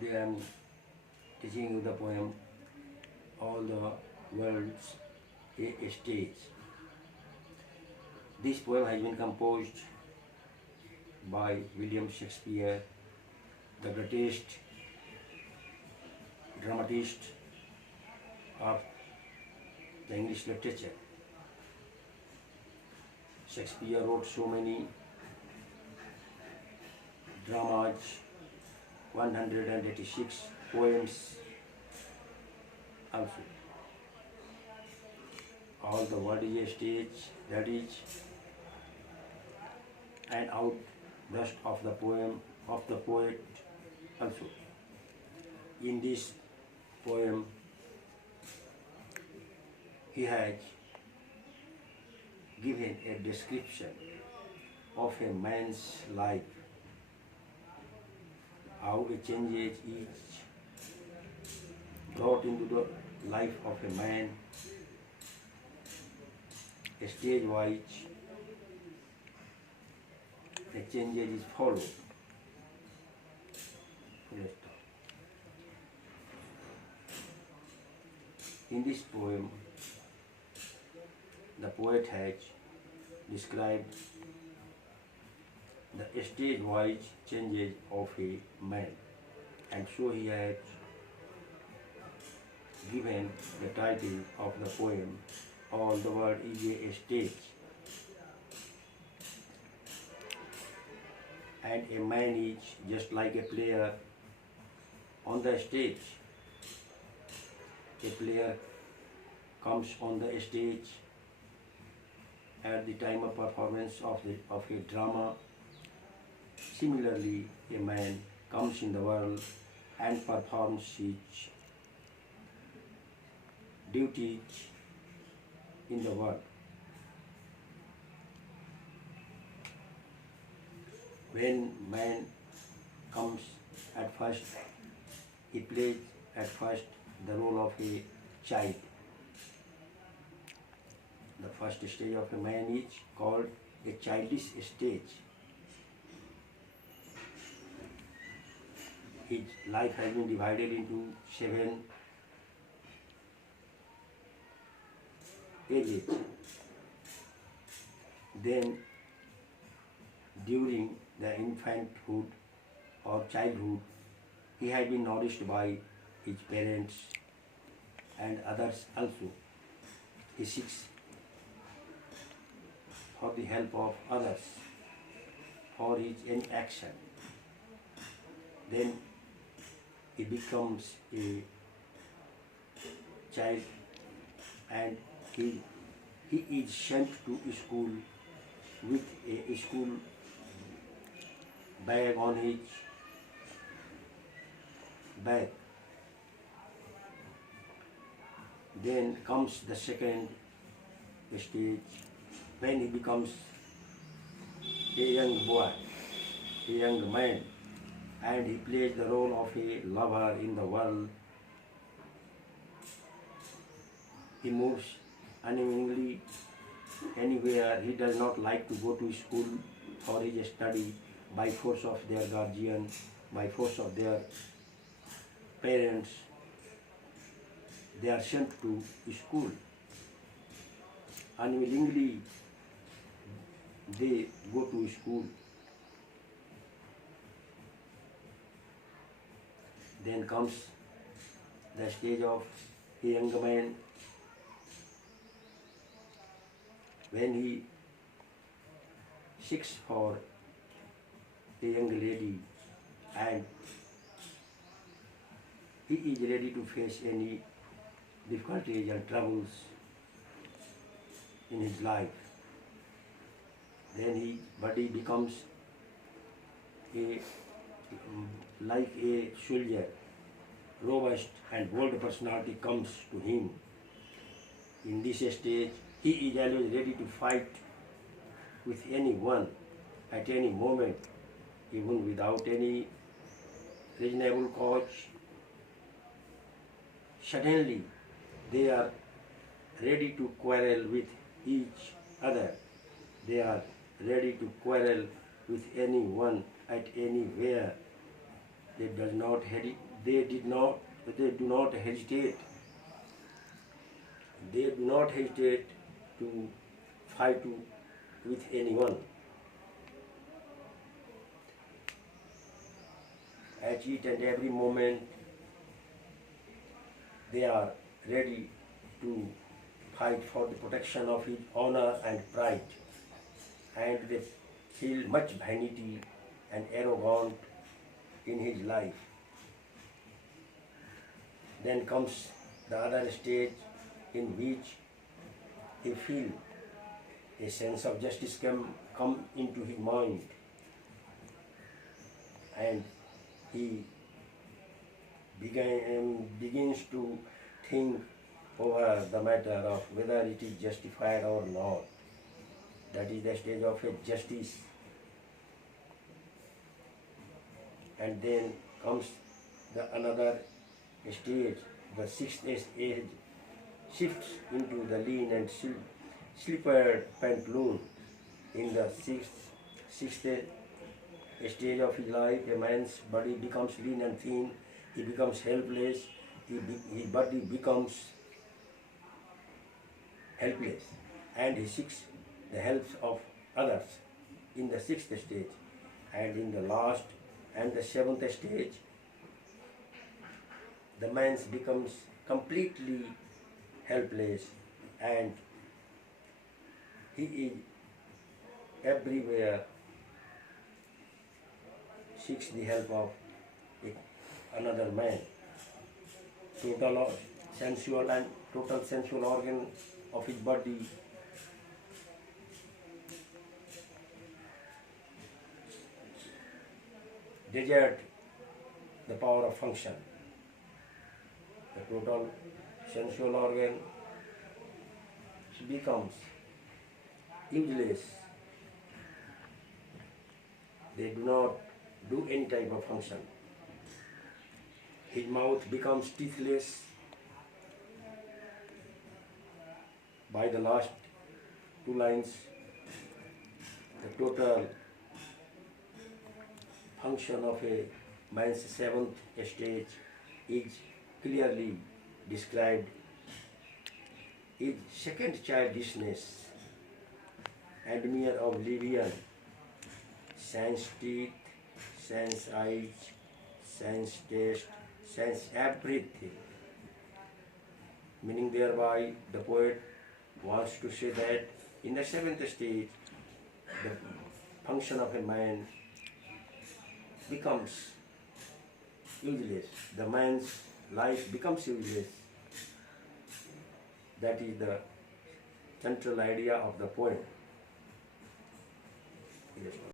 Today I am teaching you the poem All the World's a Stage. This poem has been composed by William Shakespeare, the greatest dramatist of the English literature. Shakespeare wrote so many dramas, 186 poems also. All the world is a stage, that is an outburst of the poem of the poet also. In this poem, he has given a description of a man's life, how a change is brought into the life of a man, a stage-wise, a change is followed. In this poem, the poet has described the stage-wise changes of a man, and so he has given the title of the poem, All the World is a Stage. And a man is just like a player on the stage. A player comes on the stage at the time of performance of a drama. Similarly, a man comes in the world and performs his duties in the world. When man comes at first, he plays at first the role of a child. The first stage of a man is called a childish stage. His life has been divided into 7 ages. Then, during the infanthood or childhood, he had been nourished by his parents and others also. He seeks for the help of others for his any action. Then he becomes a child and he is sent to school with a school bag on his back. Then comes the second stage when he becomes a young boy, a young man, and he plays the role of a lover in the world. He moves unwillingly anywhere. He does not like to go to school for his study by force of their guardian, by force of their parents. They are sent to school. Unwillingly, they go to school. Then comes the stage of a young man when he seeks for a young lady and he is ready to face any difficulties and troubles in his life. Then his body becomes like a soldier. Robust and bold personality comes to him. In this stage, he is always ready to fight with anyone at any moment, even without any reasonable cause. Suddenly, they are ready to quarrel with each other. They are ready to quarrel with anyone at anywhere. They does not they did not they do not hesitate. They do not hesitate to fight with anyone. At each and every moment, they are ready to fight for the protection of his honor and pride, and they feel much vanity and arrogant in his life. Then comes the other stage in which he feel a sense of justice come into his mind, and he begins to think over the matter of whether it is justified or not. That is the stage of a justice. And then comes another stage, the sixth age shifts into the lean and slippered pantaloon. In the sixth stage of his life, a man's body becomes lean and thin, he becomes helpless, his body becomes helpless, and he seeks the help of others in the sixth stage. And in the last and the seventh stage, the man becomes completely helpless, and he is everywhere seeks the help of another man. Total sensual organ of his body desert the power of function. The total sensual organ becomes useless. They do not do any type of function. His mouth becomes teethless by the last two lines. The total function of a man's seventh stage is clearly described. His second childishness and mere oblivion, sense teeth, sense eyes, sense taste, sense everything. Meaning thereby the poet wants to say that in the seventh stage, the function of a man becomes useless. The man's life becomes useless. That is the central idea of the poem. Yes.